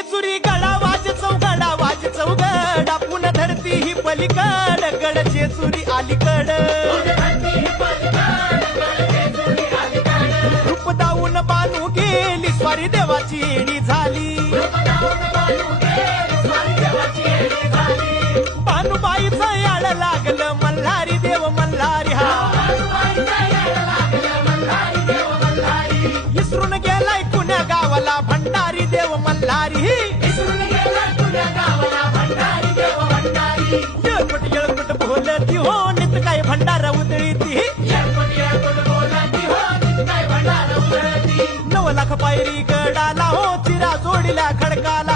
जेजुरी गडा वाज चौगड आपण धरती ही पलीकड गड जेजुरी अलीकड रूप दाऊन बानू गेली स्वारी देवाची येडी झाली भानुबाईचं याड लागलं मल्हारी देव मल्हारी हा इसरून गेलाय पुण्या गावाला भंडारी देव मल्हारी येळपट बोलती हो नित काय भंडार उधळीती 9 लाख पायरी गडाला हो चिरा जोडीला खडकाला